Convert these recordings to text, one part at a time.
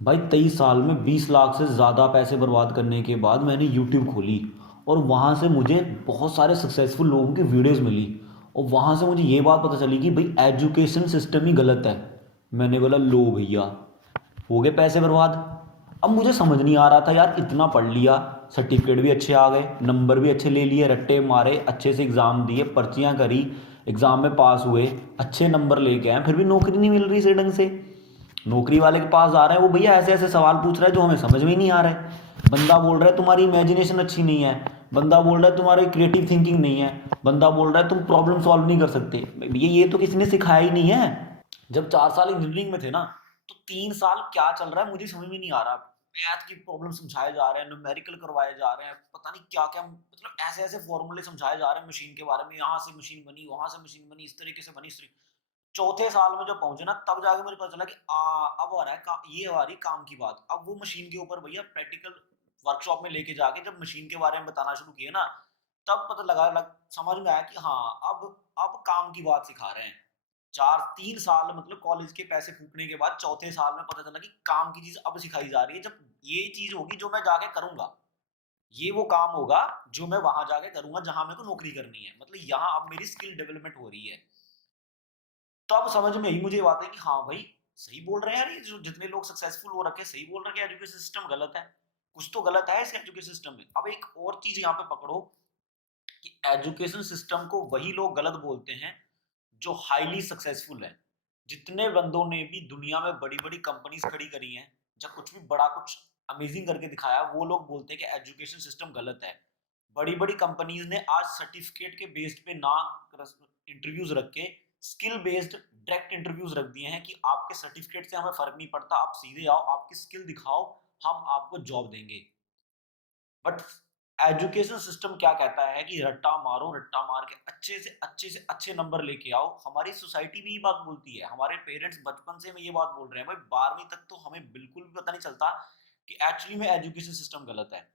भाई 23 साल में 20 लाख से ज़्यादा पैसे बर्बाद करने के बाद मैंने यूट्यूब खोली और वहाँ से मुझे बहुत सारे सक्सेसफुल लोगों की वीडियोस मिली। और वहाँ से मुझे ये बात पता चली कि भाई एजुकेशन सिस्टम ही गलत है। मैंने बोला लो भैया, हो गए पैसे बर्बाद। अब मुझे समझ नहीं आ रहा था यार, इतना पढ़ लिया, सर्टिफिकेट भी अच्छे आ गए, नंबर भी अच्छे ले लिए, रट्टे मारे, अच्छे से एग्ज़ाम दिए, पर्चियाँ करी, एग्ज़ाम में पास हुए, अच्छे नंबर लेके आए, फिर भी नौकरी नहीं मिल रही सही ढंग से। नौकरी वाले के पास जा रहे हैं, वो भैया ऐसे ऐसे सवाल पूछ रहा है जो हमें समझ में ही नहीं आ रहा है। बंदा बोल रहा है तुम्हारी इमेजिनेशन अच्छी नहीं है, बंदा बोल रहा है तुम्हारी क्रिएटिव थिंकिंग नहीं है, बंदा बोल रहा है तुम प्रॉब्लम सॉल्व नहीं कर सकते। ये तो किसी ने सिखाया ही नहीं है। जब 4 साल इंजीनियरिंग में थे ना, तो 3 साल क्या चल रहा है मुझे समझ में नहीं आ रहा। मैथ की प्रॉब्लम समझाए जा रहे हैं, न्यूमेरिकल करवाए जा रहे हैं, पता नहीं क्या क्या, मतलब ऐसे ऐसे फॉर्मूले समझाए जा रहे हैं मशीन के बारे में, यहाँ से मशीन बनी, वहां से मशीन बनी, इस तरीके से बनी, इस तरीके। चौथे साल में जब पहुंचे ना, तब जाके मुझे पता चला कि अब आ रहा है ये आ रही काम की बात। अब वो मशीन के ऊपर भैया प्रैक्टिकल वर्कशॉप में लेके जाके जब मशीन के बारे में बताना शुरू किए ना, तब पता समझ में आया कि हाँ, अब काम की बात सिखा रहे हैं। 3 साल मतलब कॉलेज के पैसे फूकने के बाद चौथे साल में पता चला कि काम की चीज अब सिखाई जा रही है। जब ये चीज होगी जो मैं जाके करूंगा, ये वो काम होगा जो मैं वहां जाके करूंगा जहां मेरे को नौकरी करनी है, मतलब यहाँ अब मेरी स्किल डेवलपमेंट हो रही है। तो अब समझ में आई मुझे ये बात है कि हाँ भाई, सही बोल रहे हैं यार, ये जो जितने लोग सक्सेसफुल हो रखे हैं, सही बोल रहे हैं कि एजुकेशन सिस्टम गलत है। कुछ तो गलत है इस एजुकेशन सिस्टम में। अब एक और चीज यहाँ पे पकड़ो कि एजुकेशन सिस्टम को वही लोग गलत बोलते हैं जो हाईली सक्सेसफुल है। जितने बंदों ने भी दुनिया में बड़ी बड़ी कंपनीज खड़ी करी हैं, जब कुछ भी बड़ा कुछ अमेजिंग करके दिखाया, वो लोग बोलते हैं कि एजुकेशन सिस्टम गलत है। बड़ी बड़ी कंपनीज ने आज सर्टिफिकेट के बेस्ड पे ना इंटरव्यूज रख के स्किल बेस्ड डायरेक्ट इंटरव्यूज रख दिए हैं कि आपके सर्टिफिकेट से हमें फर्क नहीं पड़ता, आप सीधे आओ, आपकी स्किल दिखाओ, हम आपको जॉब देंगे। बट एजुकेशन सिस्टम क्या कहता है कि रट्टा मारो, रट्टा मार के अच्छे से अच्छे नंबर लेके आओ। हमारी सोसाइटी भी ये बात बोलती है, हमारे पेरेंट्स बचपन से ये बात बोल रहे हैं। भाई 12वीं तक तो हमें बिल्कुल भी पता नहीं चलता कि एक्चुअली में एजुकेशन सिस्टम गलत है।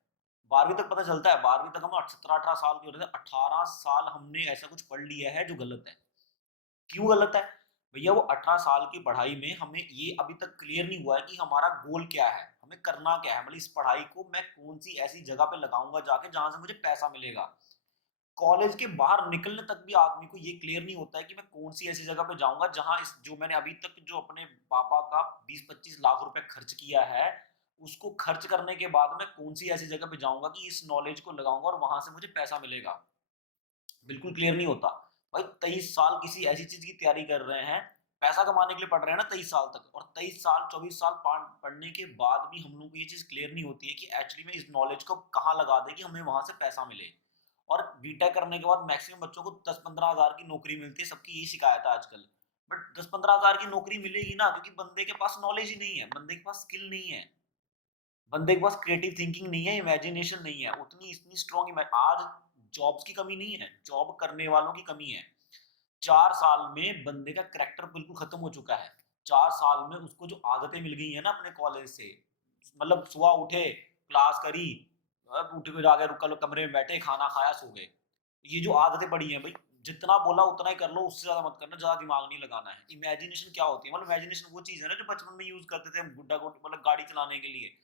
12वीं तक पता चलता है, 12वीं तक हम 17-18 साल के होते थे, 18 साल हमने ऐसा कुछ पढ़ लिया है जो गलत है। क्यों गलत है? भैया वो 18 साल की पढ़ाई में हमें ये अभी तक क्लियर नहीं हुआ है कि हमारा गोल क्या है, हमें करना क्या है, मतलब इस पढ़ाई को मैं कौन सी ऐसी जगह पे लगाऊंगा जाके जहां से मुझे पैसा मिलेगा। कॉलेज के बाहर निकलने तक भी आदमी को ये क्लियर नहीं होता है कि मैं कौन सी ऐसी जगह पे जाऊंगा जहां इस जो मैंने अभी तक जो अपने पापा का 20-25 लाख रुपए खर्च किया है, उसको खर्च करने के बाद मैं कौन सी ऐसी जगह पे जाऊंगा कि इस नॉलेज को लगाऊंगा और वहां से मुझे पैसा मिलेगा। बिल्कुल क्लियर नहीं होता। भाई 23 साल किसी ऐसी चीज की तैयारी कर रहे हैं, पैसा कमाने के लिए पढ़ रहे हैं ना 23 साल तक, और 23 साल 24 साल पढ़ने के बाद भी हम लोग को ये चीज क्लियर नहीं होती है कि एक्चुअली में इस नॉलेज को कहाँ लगा दे कि हमें वहां से पैसा मिले। और बीटेक करने के बाद मैक्सिमम बच्चों को 10-15 हजार की नौकरी मिलती है, सबकी यही शिकायत है आजकल। बट 10-15 हजार की नौकरी मिलेगी ना, क्योंकि बंदे के पास नॉलेज ही नहीं है, बंदे के पास स्किल नहीं है, बंदे के पास क्रिएटिव थिंकिंग नहीं है, इमेजिनेशन नहीं है उतनी, इतनी स्ट्रॉन्ग। आज जॉब्स की कमी नहीं है, जॉब करने वालों की कमी है। 4 साल में बंदे का करेक्टर बिल्कुल खत्म हो चुका है। 4 साल में उसको जो आदतें मिल गई है ना अपने कॉलेज से, मतलब सुबह उठे, क्लास करी, अब उठ के जाके कल कमरे में बैठे, खाना खाया, सो गए। ये जो आदतें पड़ी हैं भाई, जितना बोला उतना ही कर लो, उससे ज्यादा मत करना, ज्यादा दिमाग नहीं लगाना है। इमेजिनेशन क्या होती है? मतलब इमेजिनेशन वो चीज है ना जो बचपन में यूज करते थे हम गुड्डा गुड, मतलब गाड़ी चलाने के लिए।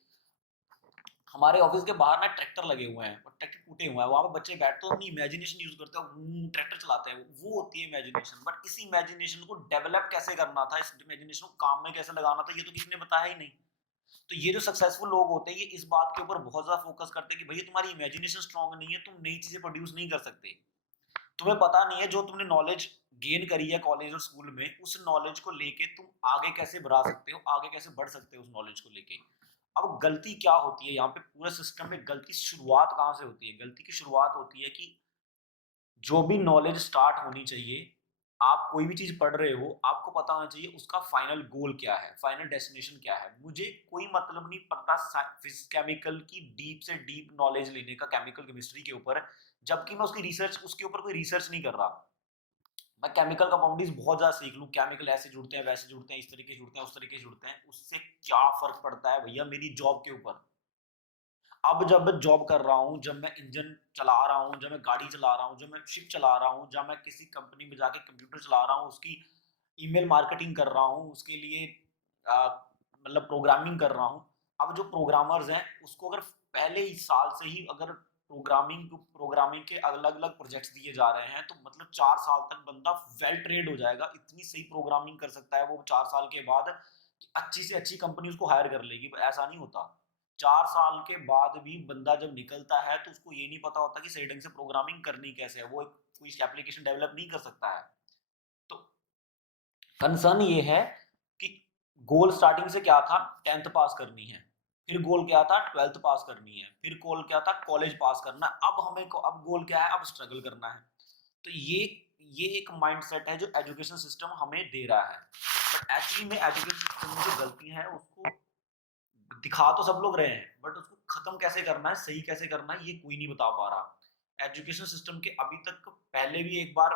हमारे ऑफिस के बाहर ना ट्रैक्टर लगे हुए हैं और ट्रैक्टर टूटे हुए हैं, वहां पे बच्चे बैठते हैं, अपनी इमेजिनेशन यूज करते हैं, ट्रैक्टर चलाते हैं। वो होती है इमेजिनेशन। बट इस इमेजिनेशन को डेवलप कैसे करना था, इस इमेजिनेशन को काम में कैसे लगाना था, ये तो किसी ने बताया ही नहीं। तो ये जो सक्सेसफुल लोग होते हैं, ये इस बात के ऊपर बहुत ज्यादा फोकस करते हैं कि भैया तुम्हारी इमेजिनेशन स्ट्रांग नहीं है, तुम नई चीजें प्रोड्यूस नहीं कर सकते। तुम्हें पता नहीं है जो तुमने नॉलेज गेन करी है कॉलेज और स्कूल में, उस नॉलेज को लेके तुम आगे कैसे बढ़ा सकते हो, आगे कैसे बढ़ सकते हो उस नॉलेज को लेके। अब गलती क्या होती है यहाँ पे पूरे सिस्टम में? गलती शुरुआत कहाँ से होती है? गलती की शुरुआत होती है कि जो भी नॉलेज स्टार्ट होनी चाहिए, आप कोई भी चीज पढ़ रहे हो, आपको पता होना चाहिए उसका फाइनल गोल क्या है, फाइनल डेस्टिनेशन क्या है। मुझे कोई मतलब नहीं पड़ता केमिकल की डीप से डीप नॉलेज लेने का, केमिकल केमिस्ट्री के ऊपर, जबकि मैं उसकी रिसर्च, उसके ऊपर कोई रिसर्च नहीं कर रहा। मैं केमिकल कंपाउंड्स बहुत ज्यादा सीख लूं, केमिकल ऐसे जुड़ते हैं, वैसे जुड़ते हैं, इस तरीके से जुड़ते हैं, उस तरीके से जुड़ते हैं, उससे क्या फर्क पड़ता है भैया मेरी जॉब के ऊपर? अब जब मैं जॉब कर रहा हूँ, जब मैं इंजन चला रहा हूँ, जब मैं गाड़ी चला रहा हूँ, जब मैं शिप चला रहा हूँ, जब मैं किसी कंपनी में जाके कंप्यूटर चला रहा हूँ, उसकी ईमेल मार्केटिंग कर रहा हूँ, उसके लिए मतलब प्रोग्रामिंग कर रहा हूँ। अब जो प्रोग्रामर्स हैं उसको अगर पहले ही साल से ही अगर प्रोग्रामिंग के अलग अलग प्रोजेक्ट्स दिए जा रहे हैं तो मतलब 4 साल तक बंदा वेल ट्रेंड हो जाएगा, इतनी सही प्रोग्रामिंग कर सकता है वो 4 साल के बाद कि अच्छी से अच्छी कंपनी उसको हायर कर लेगी। पर ऐसा नहीं होता। 4 साल के बाद भी बंदा जब निकलता है तो उसको ये नहीं पता होता कि सही ढंग से प्रोग्रामिंग करनी कैसे है, वो एक कोई एप्लीकेशन डेवलप नहीं कर सकता है। तो कंसर्न ये है कि गोल स्टार्टिंग से क्या था, 10th पास करनी है, फिर गोल क्या था 12th पास करनी है, फिर गोल क्या था कॉलेज पास करना है, अब हमें अब गोल क्या है, अब स्ट्रगल करना है। तो ये एक माइंडसेट है जो एजुकेशन सिस्टम हमें दे रहा है। बट एक्चुअली में एजुकेशन सिस्टम में जो गलती है उसको दिखा तो सब लोग रहे हैं, बट उसको खत्म कैसे करना है, सही कैसे करना है, ये कोई नहीं बता पा रहा। एजुकेशन सिस्टम के अभी तक पहले भी एक बार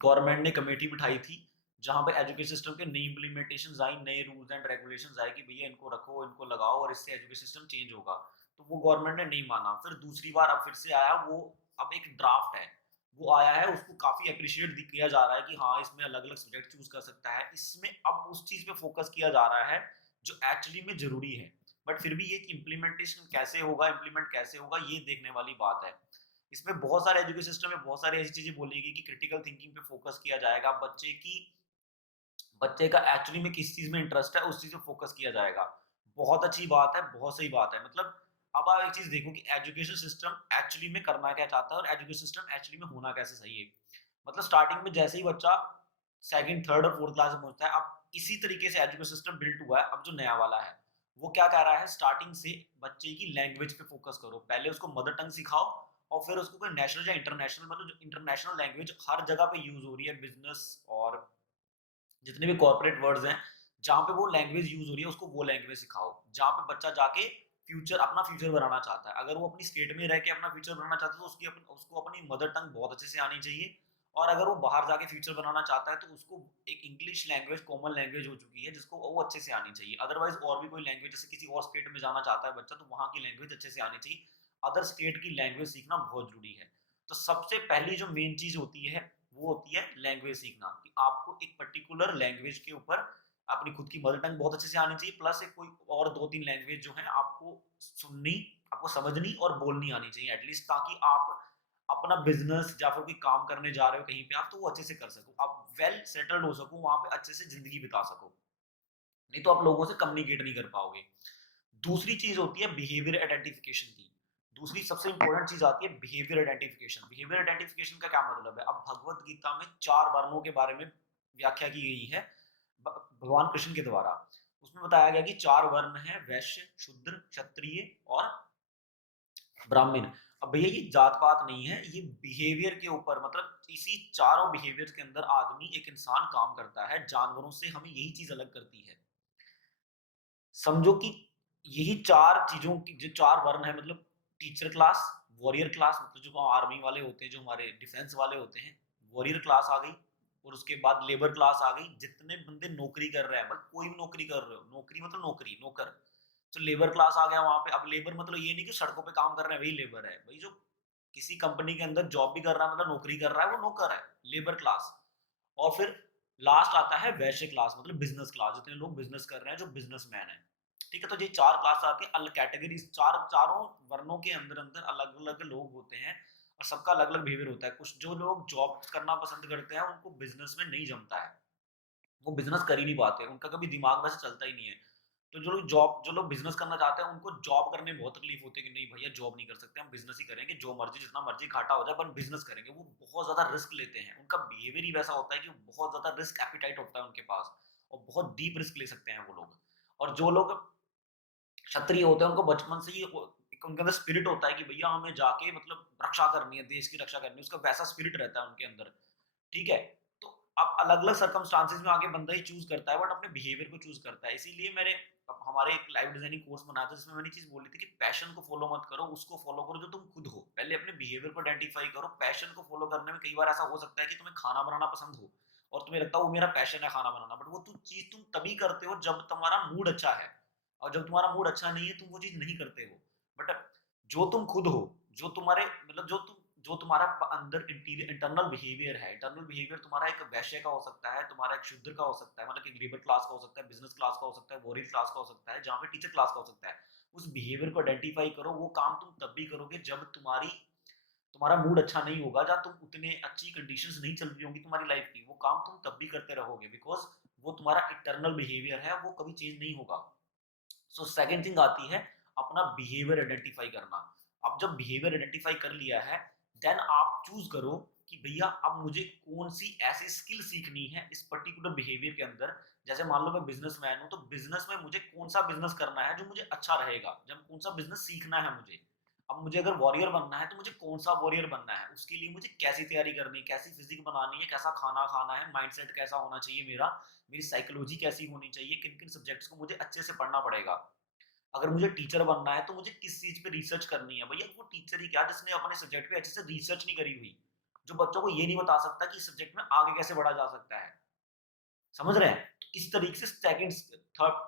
गवर्नमेंट ने कमेटी बिठाई थी जहां पे एजुकेशन सिस्टम के नई इम्प्लीमेंटेशन आई, नए रूल्स एंड रेगुलेशंस आए कि भैया इनको रखो, इनको लगाओ और इससे एजुकेशन सिस्टम चेंज होगा। तो वो गवर्नमेंट ने नहीं माना। फिर दूसरी बार अब फिर से आया वो, अब एक ड्राफ्ट है वो आया है, उसको काफी अप्रिशिएट किया जा रहा है कि हाँ इसमें अलग अलग सब्जेक्ट चूज कर सकता है। इसमें अब उस चीज पे फोकस किया जा रहा है जो एक्चुअली में जरूरी है। बट फिर भी ये इम्प्लीमेंटेशन कैसे होगा, इम्प्लीमेंट कैसे होगा, ये देखने वाली बात है। इसमें बहुत सारे एजुकेशन सिस्टम में बहुत सारी ऐसी चीजें बोलेगी कि क्रिटिकल थिंकिंग पे फोकस किया जाएगा, बच्चे का एक्चुअली में किस चीज में इंटरेस्ट है उस चीज पे फोकस किया जाएगा। बहुत अच्छी बात है, बहुत सही बात है। मतलब अब आप एक चीज देखो कि एजुकेशन सिस्टम एक्चुअली में करना क्या चाहता है और एजुकेशन सिस्टम एक्चुअली में होना कैसे सही है। मतलब स्टार्टिंग में जैसे ही बच्चा सेकंड थर्ड और फोर्थ क्लास में पहुंचता है, अब इसी तरीके से एजुकेशन सिस्टम बिल्ट हुआ है। अब जो नया वाला है वो क्या कह रहा है, स्टार्टिंग से बच्चे की लैंग्वेज पे फोकस करो, पहले उसको मदर टंग सिखाओ और फिर उसको कोई नेशनल या इंटरनेशनल, मतलब जो इंटरनेशनल लैंग्वेज हर जगह पे यूज हो रही है, बिजनेस और जितने भी कॉर्पोरेट वर्ड्स हैं जहां पे वो लैंग्वेज यूज हो रही है उसको वो लैंग्वेज सिखाओ। जहां पे बच्चा जाके अपना फ्यूचर बनाना चाहता है, अगर वो अपनी स्टेट में रह के अपना फ्यूचर बनाना चाहता है तो उसको अपनी मदर टंग बहुत अच्छे से आनी चाहिए। और अगर वो बाहर जाके फ्यूचर बनाना चाहता है तो उसको एक इंग्लिश लैंग्वेज कॉमन लैंग्वेज हो चुकी है जिसको वो अच्छे से आनी चाहिए। अदरवाइज और भी कोई लैंग्वेज, जैसे किसी और स्टेट में जाना चाहता है बच्चा तो वहां की लैंग्वेज अच्छे से आनी चाहिए। अदर स्टेट की लैंग्वेज सीखना बहुत जरूरी है। तो सबसे पहली जो मेन चीज होती है वो होती है लैंग्वेज सीखना, कि आपको एक पर्टिकुलर लैंग्वेज के ऊपर अपनी खुद की मदर टंग बहुत अच्छे से आनी चाहिए, प्लस एक कोई और 2-3 लैंग्वेज जो है आपको सुननी, आपको समझनी और बोलनी आनी चाहिए एटलीस्ट, ताकि आप अपना बिजनेस या फिर कोई काम करने जा रहे हो कहीं पे आप, तो वो अच्छे से कर सको, आप वेल सेटल्ड हो सको वहां पे, अच्छे से जिंदगी बिता सको। नहीं तो आप लोगों से कम्युनिकेट नहीं कर पाओगे। दूसरी चीज होती है बिहेवियर आइडेंटिफिकेशन की। दूसरी सबसे इंपॉर्टेंट चीज आती है बिहेवियर आइडेंटिफिकेशन। बिहेवियर आइडेंटिफिकेशन का क्या मतलब है, अब भगवत गीता में 4 वर्णों के बारे में व्याख्या की गई है भगवान कृष्ण के द्वारा। उसमें बताया गया कि 4 वर्ण है, वैश्य, शूद्र, क्षत्रिय और ब्राह्मण। अब भैया ये जात पात नहीं है, ये बिहेवियर के ऊपर, मतलब इसी चारों बिहेवियर के अंदर आदमी एक इंसान काम करता है। जानवरों से हमें यही चीज अलग करती है। समझो कि यही 4 चीजों की जो 4 वर्ण है, मतलब टीचर क्लास, वॉरियर क्लास, मतलब जो आर्मी वाले होते हैं, जो हमारे डिफेंस वाले होते हैं, वॉरियर क्लास आ गई। और उसके बाद लेबर क्लास आ गई, जितने बंदे नौकरी कर रहे हैं, बट कोई भी नौकरी कर रहे हो, नौकरी मतलब नौकरी, नौकर। तो लेबर क्लास आ गया वहां पे। अब लेबर मतलब ये नहीं कि सड़कों पे काम कर रहे हैं वही लेबर है भाई, जो किसी कंपनी के अंदर जॉब भी कर रहा है, मतलब नौकरी कर रहा है, वो नौकर है, लेबर क्लास। और फिर लास्ट आता है वैश्य क्लास, मतलब बिजनेस क्लास, जितने लोग बिजनेस कर रहे हैं, जो बिजनेसमैन है। ठीक है, तो ये 4 क्लास आती है, अलग कैटेगरीज, चारों वर्णों के अंदर अंदर अलग अलग लोग होते हैं और सबका अलग अलग बिहेवियर होता है। कुछ जो लोग जॉब करना पसंद करते हैं उनको बिजनेस में नहीं जमता है, वो बिजनेस कर ही नहीं पाते, उनका कभी दिमाग वैसे चलता ही नहीं है। तो जो लोग बिजनेस करना चाहते हैं उनको जॉब करने में बहुत तकलीफ होती है कि नहीं भैया जॉब नहीं कर सकते, हम बिजनेस ही करेंगे, जो मर्जी जितना मर्जी घाटा हो जाए पर बिजनेस करेंगे। वो बहुत ज्यादा रिस्क लेते हैं, उनका बिहेवियर ही वैसा होता है कि बहुत ज्यादा रिस्क एपिटाइट होता है उनके पास और बहुत डीप रिस्क ले सकते हैं वो लोग। और जो लोग क्षत्रिय होते हैं उनको बचपन से ही उनके अंदर स्पिरिट होता है कि भैया हमें जाके मतलब रक्षा करनी है, देश की रक्षा करनी है, उसका वैसा स्पिरिट रहता है उनके अंदर। ठीक है, तो अब अलग अलग सर्कमस्टांसेस में आगे बंदा ही चूज करता है, बट अपने बिहेवियर को चूज करता है। इसीलिए मैंने अब हमारे एक लाइव डिजाइनिंग कोर्स बनाया था जिसमें मैंने चीज बोली थी कि पैशन को फॉलो मत करो, उसको फॉलो करो जो तुम खुद हो। पहले अपने बिहेवियर को आइडेंटिफाई करो। पैशन को फॉलो करने में कई बार ऐसा हो सकता है कि तुम्हें खाना बनाना पसंद हो और तुम्हें लगता है वो मेरा पैशन है खाना बनाना, बट वो चीज तुम तभी करते हो जब तुम्हारा मूड अच्छा है, और जब तुम्हारा मूड अच्छा नहीं है तुम वो चीज नहीं करते हो। बट जो तुम खुद हो, जो तुम्हारे मतलब जो तुम जो तुम्हारा अंदर इंटरनल बिहेवियर है, इंटरनल बिहेवियर तुम्हारा एक वैश्य का हो सकता है, तुम्हारा एक शूद्र का हो सकता है, मतलब कि लेबर क्लास का हो सकता है, बिजनेस क्लास का हो सकता है, वॉरियर क्लास का हो सकता है, जहाँ पे टीचर क्लास का हो सकता है। उस बिहेवियर को आइडेंटिफाई करो। वो काम तुम तब भी करोगे जब तुम्हारा मूड अच्छा नहीं होगा, या तुम उतने अच्छी कंडीशंस नहीं चल रही होंगी तुम्हारी लाइफ की। वो काम तुम तब भी करते रहोगे, बिकॉज वो तुम्हारा इंटरनल बिहेवियर है, वो कभी चेंज नहीं होगा। सो सेकंड थिंग आती है अपना बिहेवियर आइडेंटिफाई करना। अब जब बिहेवियर आइडेंटिफाई कर लिया है, देन आप चूज करो कि भैया अब मुझे कौन सी ऐसी स्किल सीखनी है इस पर्टिकुलर बिहेवियर के अंदर। जैसे मान लो मैं बिजनेसमैन हूं, तो बिजनेस में मुझे कौन सा बिजनेस करना है जो मुझे अच्छा रहेगा, जब कौन सा बिजनेस सीखना है मुझे। अब मुझे अगर वॉरियर बनना है तो मुझे कौन सा वॉरियर बनना है, उसके लिए मुझे कैसी तैयारी करनी है, कैसी फिजिक बनानी है, कैसा खाना खाना है, माइंडसेट कैसा होना चाहिए मेरा, मेरी साइकोलॉजी कैसी होनी चाहिए, किन किन सब्जेक्ट्स को मुझे अच्छे से पढ़ना पड़ेगा। अगर मुझे टीचर बनना है तो मुझे किस चीज पे रिसर्च करनी है। भैया वो टीचर ही क्या जिसने अपने सब्जेक्ट पे अच्छे से रिसर्च नहीं करी हुई, जो बच्चों को ये नहीं बता सकता कि इस सब्जेक्ट में आगे कैसे बढ़ा जा सकता है। समझ रहे हैं? तो इस तरीके से थर्ड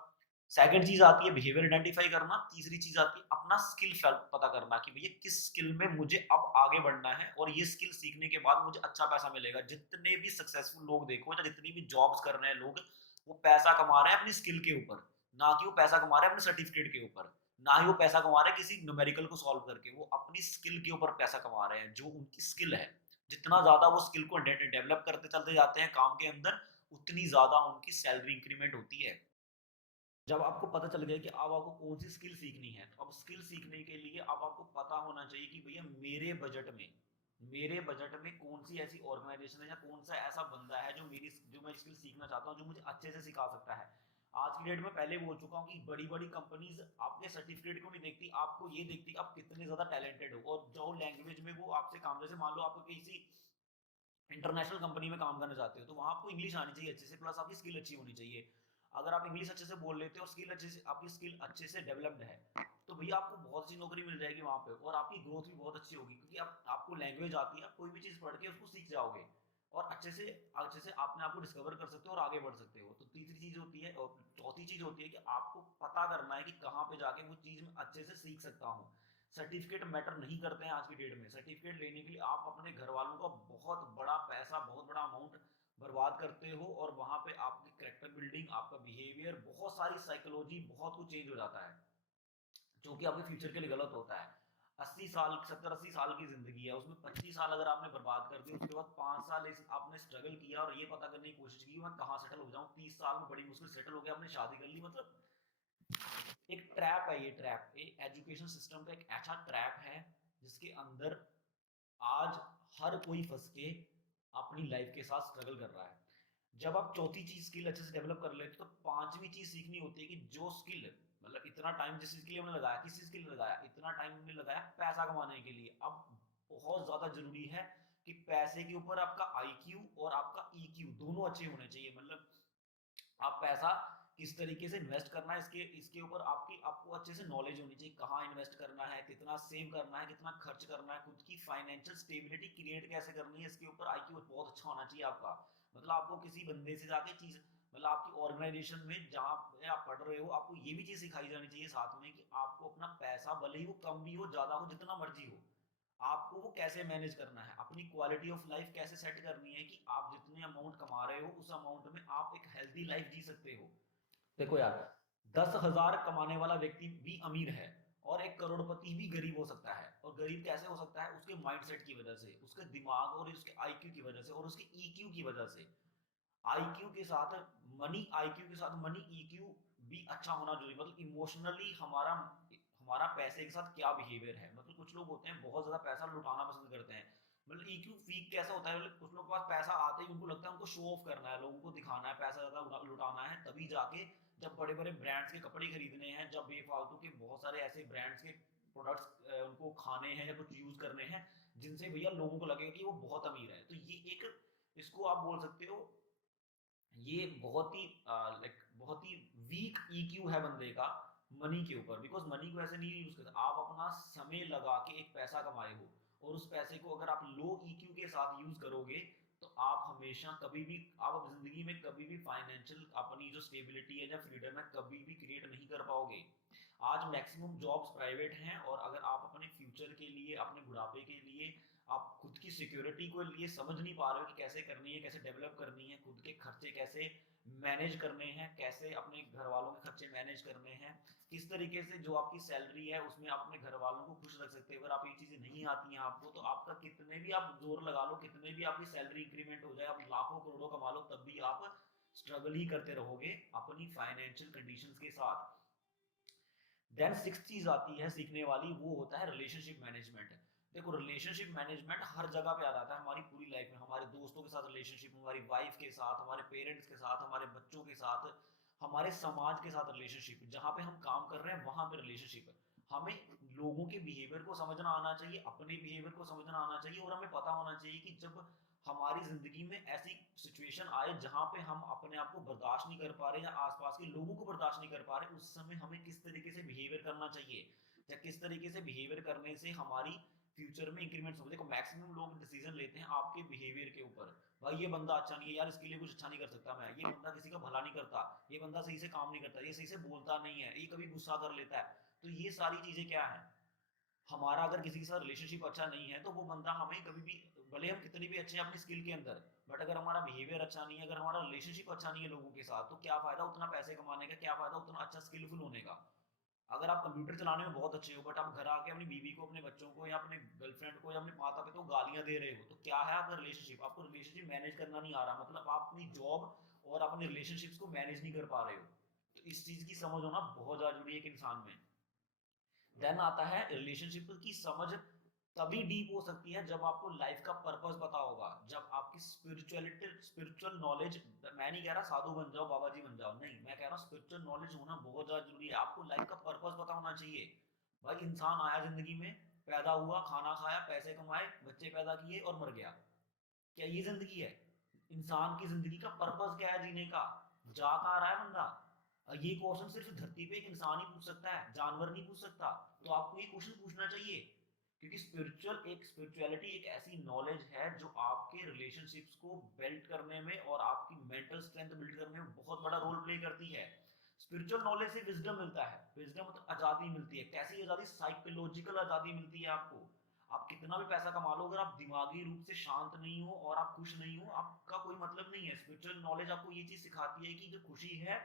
सेकंड चीज आती है बिहेवियर आइडेंटिफाई करना। तीसरी चीज आती है अपना स्किल पता करना कि भैया किस स्किल में मुझे अब आगे बढ़ना है, और ये स्किल सीखने के बाद मुझे अच्छा पैसा मिलेगा। जितने भी सक्सेसफुल लोग देखो, या जितनी भी जॉब्स कर रहे हैं लोग, वो पैसा कमा रहे हैं अपनी स्किल के ऊपर, ना कि वो पैसा कमा रहे हैं अपने सर्टिफिकेट के ऊपर, ना ही वो पैसा कमा रहे हैं किसी न्यूमेरिकल को सॉल्व करके। वो अपनी स्किल के ऊपर पैसा कमा रहे हैं, जो उनकी स्किल है। जितना ज्यादा वो स्किल को डेवलप करते चलते जाते हैं काम के अंदर, उतनी ज्यादा उनकी सैलरी इंक्रीमेंट होती है। जब आपको पता चल गया कि अब आपको कौन सी स्किल सीखनी है, तो अब स्किल सीखने के लिए अब आपको पता होना चाहिए कि भैया मेरे बजट में कौन सी ऐसी ऑर्गेनाइजेशन है, या कौन सा ऐसा बंदा है जो मैं स्किल सीखना चाहता हूँ, जो मुझे अच्छे से सिखा सकता है। आज की डेट में पहले बोल चुका हूँ कि बड़ी बड़ी कंपनीज आपके सर्टिफिकेट को नहीं देखती, आपको ये देखती आप कितने ज्यादा टैलेंटेड हो, और जो लैंग्वेज में वो आपसे काम, जैसे मान लो आपको किसी इंटरनेशनल कंपनी में काम करना चाहते हो, तो वहां आपको इंग्लिश आनी चाहिए अच्छे से, प्लस आपकी स्किल अच्छी होनी चाहिए। अगर आप इंग्लिश अच्छे से बोल लेते हो और आपकी स्किल अच्छे से डेवलप्ड है, तो भैया आपको बहुत सी नौकरी मिल जाएगी वहां पे, और आपकी ग्रोथ भी बहुत अच्छी होगी, क्योंकि आपको लैंग्वेज आती है, आप कोई भी चीज पढ़ के उसको सीख जाओगे, और अच्छे से आपने आपको डिस्कवर कर सकते हो और आगे बढ़ सकते हो। तो तीसरी चीज होती है, और चौथी चीज होती है कि आपको पता करना है कि कहाँ पे जाके वो चीज मैं अच्छे से सीख सकता हूँ। सर्टिफिकेट मैटर नहीं करते हैं आज की डेट में। सर्टिफिकेट लेने के लिए आप अपने घर वालों का बहुत बड़ा पैसा, बहुत बड़ा अमाउंट बर्बाद करते हो, और वहां पे आपकी कैरेक्टर बिल्डिंग, आपका बिहेवियर, बहुत सारी साइकोलॉजी, बहुत कुछ चेंज हो जाता है, जो कि आपके फ्यूचर के लिए गलत होता है। 80 साल, 70-80 साल की जिंदगी है, उसमें 25 साल अगर आपने बर्बाद कर दिए, उसके बाद 5 साल आपने स्ट्रगल किया और ये पता करने की कोशिश की मैं कहाँ सेटल हो जाऊं, 30 साल में बड़ी मुश्किल सेटल हो गया, आपने शादी कर ली। मतलब एक ट्रैप है, ये ट्रैप एजुकेशन सिस्टम का एक ऐसा ट्रैप है जिसके अंदर आज हर कोई फंस के अपनी लाइफ के साथ स्ट्रगल कर रहा है। जब आप चौथी चीज स्किल अच्छे से डेवलप कर लेते हो, तो पांचवी चीज सीखनी होती है कि जो स्किल, मतलब इतना टाइम जिस चीज के लिए हमने लगाया, किस चीज के लिए लगाया, इतना टाइम हमने लगाया पैसा कमाने के लिए। अब बहुत ज्यादा जरूरी है कि पैसे के ऊपर आपका आईक्यू और आपका ईक्यू दोनों अच्छे होने चाहिए। मतलब आप पैसा किस तरीके से इन्वेस्ट करना है, इसके इसके ऊपर आपको अच्छे से नॉलेज होनी चाहिए, कहाँ इन्वेस्ट करना है, कितना सेव करना है, कितना खर्च करना है, खुद की फाइनेंशियल स्टेबिलिटी क्रिएट कैसे करनी है, इसके ऊपर आईक्यू बहुत अच्छा होना चाहिए आपका। मतलब आपको किसी बंदे से जाके चीज, मतलब आपकी ऑर्गेनाइजेशन में जहाँ पे आप पढ़ रहे हो, आपको ये भी चीज सिखाई जानी चाहिए साथ में कि आपको अपना पैसा, भले ही वो कम भी हो ज्यादा हो जितना मर्जी हो, आपको वो कैसे मैनेज करना है, अपनी क्वालिटी ऑफ लाइफ कैसे सेट करनी है कि आप जितने अमाउंट कमा रहे हो उस अमाउंट में आप एक हेल्दी लाइफ जी सकते हो। देखो यार, 10,000 कमाने वाला व्यक्ति भी अमीर है, और एक करोड़पति भी गरीब हो सकता है। और गरीब कैसे हो सकता है? उसके माइंडसेट की वजह से, उसके दिमाग और उसके आईक्यू की वजह से, और उसके ईक्यू की वजह से। आईक्यू के साथ मनी ईक्यू भी अच्छा होना जरूरी। मतलब इमोशनली हमारा हमारा पैसे के साथ क्या बिहेवियर है। मतलब कुछ लोग होते हैं बहुत ज्यादा पैसा लुटाना पसंद करते हैं। मतलब ईक्यू वीक कैसा होता है, मतलब कुछ लोग के पास पैसा आते ही उनको लगता है उनको शो ऑफ करना है, लोगों को दिखाना है, पैसा ज्यादा लुटाना है, तभी जाके जब बड़े बड़े ब्रांड्स के कपड़े खरीदने हैं, जब बेफालतू के बहुत सारे ऐसे ब्रांड्स के प्रोडक्ट्स उनको खाने हैं या कुछ यूज करने हैं, जिनसे भैया लोगों को लगेगा कि वो बहुत अमीर है। तो ये एक, इसको आप बोल सकते हो, ये बहुत ही बहुत ही वीक ईक्यू है बंदे का मनी के ऊपर। बिकॉज मनी को ऐसे नहीं यूज करते, आप अपना समय लगा के एक पैसा कमाए हो, और उस पैसे को अगर आप लो ईक्यू के साथ यूज करोगे, तो आप हमेशा कभी भी, आप जिंदगी में कभी भी फाइनेंशियल अपनी जो स्टेबिलिटी है या फ्रीडम है कभी भी क्रिएट नहीं कर पाओगे। आज मैक्सिमम जॉब्स प्राइवेट हैं, और अगर आप अपने फ्यूचर के लिए, अपने बुढ़ापे के लिए, आप खुद की सिक्योरिटी को लिए समझ नहीं पा रहे हो कि कैसे करनी है, कैसे डेवलप करनी है, खुद के खर्चे कैसे मैनेज करने हैं, कैसे अपने घर वालों के खर्चे मैनेज करने हैं, किस तरीके से जो आपकी सैलरी है उसमें आप अपने घर वालों को खुश रख सकते हैं। अगर आप ये चीजें नहीं आती हैं आपको, तो आपका कितने भी आप जोर लगा लो, कितने भी आपकी सैलरी इंक्रीमेंट हो जाए, आप लाखों करोड़ों कमा लो, तब भी आप स्ट्रगल ही करते रहोगे अपनी फाइनेंशियल कंडीशंस के साथ। देन सिक्स चीज आती है सीखने वाली, वो होता है रिलेशनशिप मैनेजमेंट। देखो रिलेशनशिप मैनेजमेंट हर जगह पे आ जाता है हमारी पूरी लाइफ में, हमारे दोस्तों के साथ रिलेशनशिप, हमारी वाइफ के साथ, हमारे पेरेंट्स के साथ, हमारे बच्चों के साथ, हमारे समाज के साथ रिलेशनशिप, जहां पे हम काम कर रहे हैं वहां पे रिलेशनशिप। हमें लोगों के बिहेवियर को समझना आना चाहिए, अपने बिहेवियर को समझना आना चाहिए, और हमें पता होना चाहिए कि जब हमारी जिंदगी में ऐसी सिचुएशन आए जहां पे हम अपने आप को बर्दाश्त नहीं कर पा रहे या आसपास के लोगों को बर्दाश्त नहीं कर पा रहे, उस समय हमें किस तरीके से बिहेवियर करना चाहिए, या किस तरीके से बिहेवियर करने से हमारी फ्यूचर में इंक्रीमेंट्स होंगे। देखो मैक्सिमम लोग डिसीजन लेते हैं आपके बिहेवियर के ऊपर। भाई ये बंदा अच्छा नहीं है यार, इसके लिए कुछ अच्छा नहीं कर सकता मैं, ये बंदा किसी का भला नहीं करता, ये बंदा सही से काम नहीं करता, ये सही से बोलता नहीं है, ये कभी गुस्सा कर लेता है। तो ये सारी चीजें क्या है, हमारा अगर किसी के साथ रिलेशनशिप अच्छा नहीं है तो वो बंदा हमें कभी भी, भले हम कितने भी अच्छे हैं अपनी स्किल के अंदर, बट अगर हमारा बिहेवियर अच्छा नहीं है, अगर हमारा रिलेशनशिप अच्छा नहीं है लोगों के साथ, तो क्या फायदा उतना पैसे कमाने का, क्या फायदा उतना अच्छा स्किलफुल होने का। अगर आप कंप्यूटर चलाने में बहुत अच्छे हो बट आप घर आके अपनी बीवी को, अपने बच्चों को, या अपने गर्लफ्रेंड को, या अपने माता पिता को गालियां दे रहे हो, तो क्या है आपका रिलेशनशिप, आपको रिलेशनशिप मैनेज करना नहीं आ रहा, मतलब आप अपनी जॉब और अपने रिलेशनशिप्स को मैनेज नहीं कर पा रहे हो। तो इस चीज की समझ होना बहुत ज्यादा जरूरी है एक इंसान में। देन आता है रिलेशनशिप की समझ तभी डीप हो सकती है जब आपको लाइफ का पर्पस पता होगा, जब आपकी स्पिरिचुअलिटी, स्पिरिचुअल नॉलेज, मैं नहीं कह रहा साधु बन जाओ, बाबा जी बन जाओ, नहीं, मैं कह रहा हूँ स्पिरिचुअल नॉलेज होना बहुत ज्यादा जरूरी है। आपको लाइफ का पर्पस पता होना चाहिए। भाई इंसान आया जिंदगी में, पैदा हुआ, खाना खाया, पैसे कमाए, बच्चे पैदा किए और मर गया, क्या ये जिंदगी है? इंसान की जिंदगी का पर्पस क्या है जीने का? जा कहाँ रहा है बंदा? ये क्वेश्चन सिर्फ धरती पे एक इंसान ही पूछ सकता है, जानवर नहीं पूछ सकता। तो आपको ये क्वेश्चन पूछना चाहिए, क्योंकि स्पिरिचुअलिटी एक ऐसी नॉलेज है जो आपके रिलेशनशिप्स को बिल्ड करने में और आपकी मेंटल स्ट्रेंथ बिल्ड करने में बहुत बड़ा रोल प्ले करती है। स्पिरिचुअल नॉलेज से विजडम मिलता है, विजडम मतलब आजादी मिलती है। कैसी आजादी? साइकोलॉजिकल आजादी मिलती है आपको। आप कितना भी पैसा कमा लो, अगर आप दिमागी रूप से शांत नहीं हो और आप खुश नहीं हो, आपका कोई मतलब नहीं है। स्पिरिचुअल नॉलेज आपको ये चीज सिखाती है कि जो खुशी है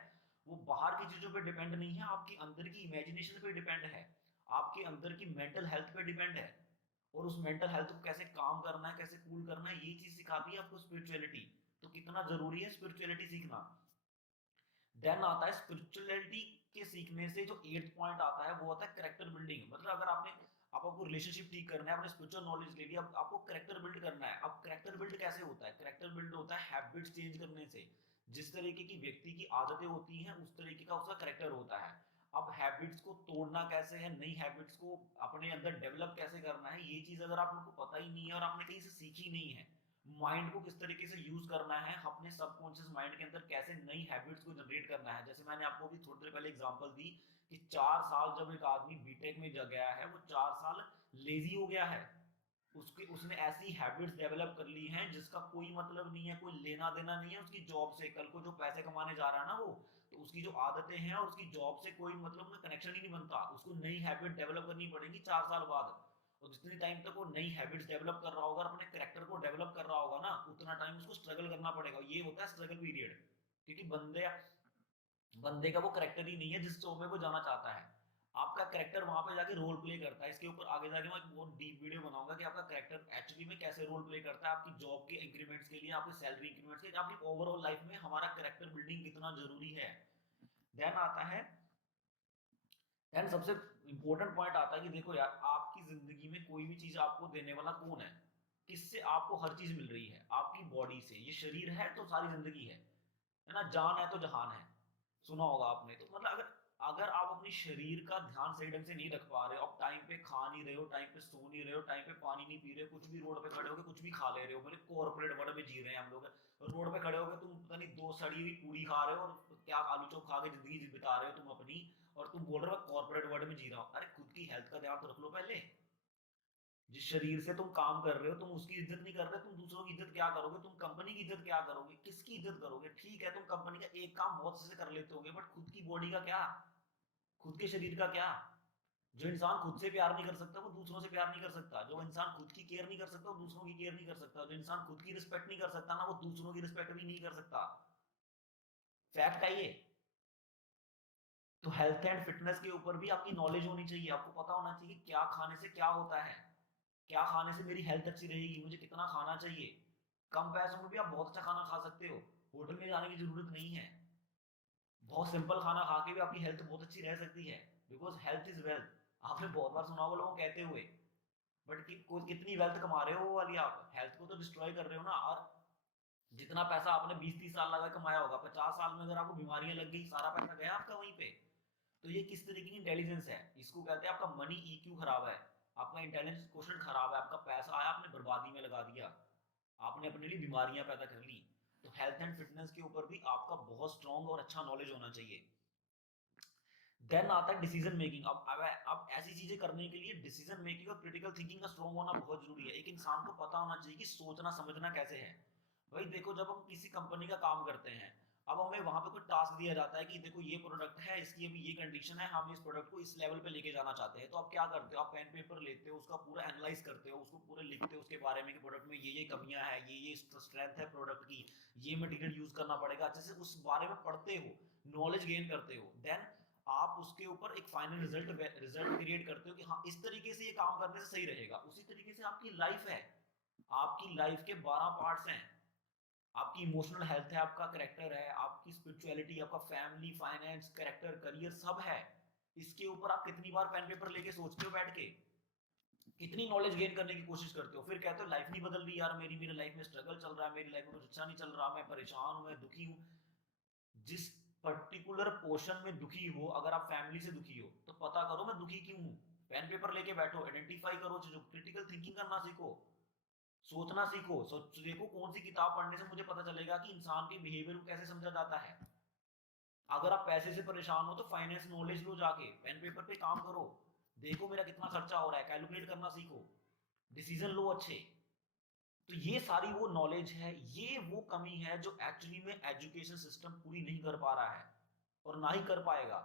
वो बाहर की चीजों पे डिपेंड नहीं है, आपकी अंदर की इमेजिनेशन पे डिपेंड है, आपके अंदर की मेंटल हेल्थ पे डिपेंड है। और उस मेंटल हेल्थ को कैसे काम करना है, कैसे कूल करना है, ये चीज सिखाती है आपको स्पिरिचुअलिटी। तो कितना जरूरी है स्पिरिचुअलिटी सीखना। देन आता है स्पिरिचुअलिटी के सीखने से जो एट्थ पॉइंट आता है वो होता है करेक्टर बिल्डिंग। मतलब अगर आपको रिलेशनशिप ठीक करना है, आपने स्पिरिचुअल नॉलेज ले ली, अब आपको करेक्टर बिल्ड करना है। अब करेक्टर बिल्ड कैसे होता है? करेक्टर बिल्ड होता है हैबिट्स चेंज करने से। जिस तरीके की व्यक्ति की आदतें होती हैं उस तरीके का उसका करेक्टर होता है। अब हैबिट्स को तोड़ना कैसे है, नई हैबिट्स को अपने अंदर डेवलप कैसे करना है, ये चीज अगर आपको पता ही नहीं है और आपने कहीं से सीखी नहीं है, माइंड को किस तरीके से यूज करना है, अपने सबकॉन्शियस माइंड के अंदर कैसे नई हैबिट्स को जनरेट करना है। जैसे मैंने आपको भी थोड़ी देर पहले एग्जांपल दी कि 4 साल जब एक आदमी बीटेक में गया है, वो 4 साल लेजी हो गया है, उसने ऐसी हैबिट्स डेवलप कर ली हैं जिसका कोई मतलब नहीं है, कोई लेना देना नहीं है उसकी जॉब से। कल को जो पैसे कमाने जा रहा है ना वो, तो उसकी जो आदतें हैं और उसकी जॉब से कोई मतलब में कनेक्शन ही नहीं बनता। उसको नई हैबिट डेवलप करनी पड़ेगी 4 साल बाद। और जितनी टाइम तक वो नई हैबिट्स डेवलप कर रहा होगा और अपने कैरेक्टर को डेवलप कर रहा होगा ना, उतना टाइम उसको स्ट्रगल करना पड़ेगा। ये होता है स्ट्रगल पीरियड। क्योंकि बंदे बंदे का वो करेक्टर ही नहीं है जिस शो में वो जाना चाहता है। आपका करेक्टर वहां पे जाके रोल प्ले करता है। इसके ऊपर आगे जाके मैं एक बहुत डीप वीडियो बनाऊंगा कि आपका करेक्टर एक्चुअली में कैसे रोल प्ले करता है आपकी जॉब के इंक्रीमेंट्स के लिए, आपकी सैलरी इंक्रीमेंट्स के लिए, आपकी ओवरऑल लाइफ में हमारा करेक्टर बिल्डिंग कितना जरूरी है। देन आता है, देन सबसे इंपॉर्टेंट पॉइंट आता है कि देखो यार, आपकी जिंदगी में कोई भी चीज आपको देने वाला कौन है? किससे आपको हर चीज मिल रही है? आपकी बॉडी से। ये शरीर है तो सारी जिंदगी है ना? जान है तो जहान है, सुना होगा आपने। तो मतलब अगर अगर आप अपने शरीर का ध्यान सही ढंग से नहीं रख पा रहे हो, आप टाइम पे खा नहीं रहे हो, टाइम पे सो नहीं रहे हो, टाइम पे पानी नहीं पी रहे हो, कुछ भी रोड पे खड़े होकर कुछ भी खा ले रहे हो, मतलब कॉर्पोरेट वर्ल्ड में जी रहे हैं हम लोग। रोड पे खड़े होकर तुम पता नहीं 2 सड़ी हुई पूरी खा रहे हो और क्या आलू चौक खा के जिंदगी बिता रहे हो तुम अपनी, और तुम बोल रहे हो कॉर्पोरेट वर्ल्ड में जी रहा हूं। अरे खुद की हेल्थ का ध्यान तो रख लो पहले। जिस शरीर से तुम काम कर रहे हो तुम उसकी इज्जत नहीं कर रहे, तुम दूसरों की इज्जत क्या करोगे? तुम कंपनी की इज्जत क्या करोगे? किसकी इज्जत करोगे? ठीक है तुम कंपनी का एक काम बहुत से कर लेते होगे, बट खुद की बॉडी का क्या? खुद के शरीर का क्या? जो इंसान खुद से प्यार नहीं कर सकता वो दूसरों से प्यार नहीं कर सकता, जो इंसान खुद की केयर नहीं कर सकता वो दूसरों की केयर नहीं कर सकता, जो इंसान खुद की रिस्पेक्ट नहीं कर सकता ना वो दूसरों की रिस्पेक्ट भी नहीं कर सकता। फैक्ट है ये। तो हेल्थ एंड फिटनेस के ऊपर भी आपकी नॉलेज होनी चाहिए, आपको पता होना चाहिए क्या खाने से क्या होता है, क्या खाने से मेरी हेल्थ अच्छी रहेगी, मुझे कितना खाना चाहिए। कम पैसों में भी आप बहुत अच्छा खाना खा सकते हो, होटल में जाने की जरूरत नहीं है। बहुत सिंपल खाना खा के भी आपकी हेल्थ बहुत अच्छी रह सकती है, बिकॉज हेल्थ इज वेल्थ। आपने बहुत बार सुना होगा लोगों कहते हुए, बट कितनी वेल्थ कमा रहे हो वो वाली, आप हेल्थ को तो डिस्ट्रॉय कर रहे हो ना। और जितना पैसा आपने 20-30 साल लगा कमाया होगा, 50 साल में अगर आपको बीमारियां लग गई, सारा पैसा गया आपका वहीं पे। तो ये किस तरीके की इंटेलिजेंस है, इसको कहते हैं आपका मनी ईक्यू खराब है, आपका इंटेलिजेंस क्वेश्चन खराब है, आपका पैसा आया आपने बर्बादी में लगा दिया, आपने अपने लिए बीमारियां पैदा कर ली। तो हेल्थ एंड फिटनेस के ऊपर भी आपका बहुत स्ट्रॉन्ग और अच्छा नॉलेज होना चाहिए। देन आता है डिसीजन मेकिंग। अब ऐसी चीजें करने के लिए डिसीजन मेकिंग और क्रिटिकल थिंकिंग का स्ट्रॉन्ग होना बहुत जरूरी है। एक इंसान को पता होना चाहिए कि सोचना समझना कैसे है। भाई देखो, जब हम किसी कंपनी का काम करते हैं, अब हमें वहां पे कोई टास्क दिया जाता है कि देखो ये प्रोडक्ट है, इसकी अभी ये कंडीशन है, हम इस प्रोडक्ट को इस लेवल पे लेके जाना चाहते हैं। तो आप क्या करते हो, आप पेन पेपर लेते हो, उसका पूरा एनालाइज करते हो, उसको पूरे लिखते हो उसके बारे में कि प्रोडक्ट में ये कमियां है, ये स्ट्रेंथ है प्रोडक्ट की, ये मटेरियल यूज करना पड़ेगा, अच्छे से उस बारे में पढ़ते हो, नॉलेज गेन करते हो। देन आप उसके ऊपर एक फाइनल रिजल्ट क्रिएट करते हो कि हाँ इस तरीके से ये काम करने से सही रहेगा। उसी तरीके से आपकी लाइफ है, आपकी लाइफ के 12 पार्ट्स हैं। आपकी इमोशनल हेल्थ है, आपका करेक्टर है, आपकी स्पिरिचुअलिटी, आपका फैमिली, फाइनेंस, करेक्टर, करियर सब है। इसके ऊपर आप कितनी बार पेन पेपर लेके सोचते हो बैठ के, कितनी नॉलेज गेन करने की कोशिश करते हो, फिर कहते हो लाइफ नहीं बदल रही यार मेरी, मेरी लाइफ में स्ट्रगल चल रहा है, मेरी लाइफ में कुछ अच्छा नहीं चल रहा, मैं परेशान हूं, मैं दुखी हूं। जिस पर्टिकुलर पोर्शन में दुखी हो, अगर आप फैमिली से दुखी हो तो पता करो मैं दुखी क्यों हूं। पेन पेपर लेके बैठो, आइडेंटिफाई करो चीजों, क्रिटिकल थिंकिंग करना सीखो, सोचना सीखो। देखो कौन सी किताब पढ़ने से मुझे पता चलेगा कि इंसान के बिहेवियर को कैसे समझा जाता है। अगर आप पैसे से परेशान हो तो फाइनेंस नॉलेज लो, जाके पेन पेपर पे काम करो, देखो मेरा कितना खर्चा हो रहा है, कैलकुलेट करना सीखो, डिसीजन लो अच्छे। तो ये सारी वो नॉलेज है, ये वो कमी है जो एक्चुअली में एजुकेशन सिस्टम पूरी नहीं कर पा रहा है और ना ही कर पाएगा।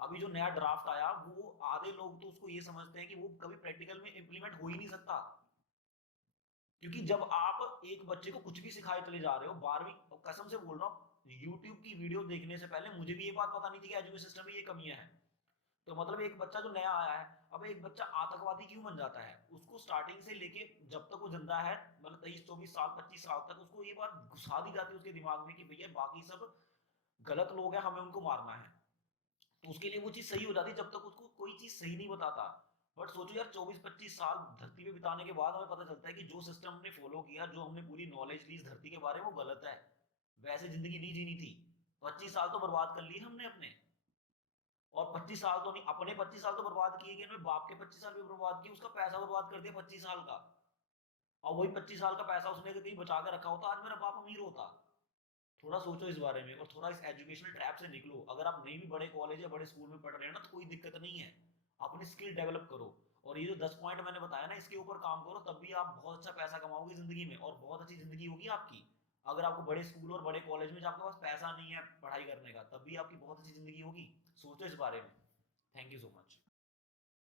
अभी जो नया ड्राफ्ट आया, वो आधे लोग तो उसको ये समझते हैं कि वो कभी प्रैक्टिकल में इंप्लीमेंट हो ही नहीं सकता। क्योंकि जब आप एक बच्चे को कुछ भी सिखाए चले जा रहे हो, 12वीं, कसम से बोल रहा हूँ, यूट्यूब की वीडियो देखने से पहले मुझे भी ये बात पता नहीं थी कि एजुकेशन सिस्टम में ये कमियां हैं। तो मतलब एक बच्चा जो नया आया है, अब एक बच्चा आतंकवादी क्यों बन जाता है, उसको स्टार्टिंग से लेके जब तक वो जिंदा है, मतलब 23-24 साल 25 साल तक उसको ये बात घुसा दी जाती है उसके दिमाग में कि भैया बाकी सब गलत लोग हैं, हमें उनको मारना है। तो उसके लिए वो चीज सही हो जाती है जब तक उसको कोई चीज सही नहीं बताता। बट सोचो यार, 24-25 साल धरती पे बिताने के बाद हमें पता चलता है कि जो सिस्टम हमने फॉलो किया, जो हमने पूरी नॉलेज ली इस धरती के बारे में, वो गलत है, वैसे जिंदगी नहीं जीनी थी। 25 साल तो बर्बाद कर लिए हमने अपने। और 25 साल तो नहीं, अपने 25 साल तो बर्बाद किए गए, बाप के 25 साल भी बर्बाद किए, उसका पैसा बर्बाद कर दिया 25 साल का। और वही 25 साल का पैसा उसने कहीं बचा के रखा होता, आज मेरा बाप अमीर होता। थोड़ा सोचो इस बारे में और थोड़ा इस एजुकेशनल ट्रैप से निकलो। अगर आप नहीं भी बड़े कॉलेज या बड़े स्कूल में पढ़ रहे हो ना, तो कोई दिक्कत नहीं है, अपनी स्किल डेवलप करो। और ये जो 10 पॉइंट मैंने बताया ना, इसके ऊपर काम करो, तब भी आप बहुत अच्छा पैसा कमाओगे जिंदगी में और बहुत अच्छी जिंदगी होगी आपकी। अगर आपको बड़े स्कूल और बड़े कॉलेज में, जब आपके पास पैसा नहीं है पढ़ाई करने का, तब भी आपकी बहुत अच्छी जिंदगी होगी। सोचो इस बारे में। Thank you so much.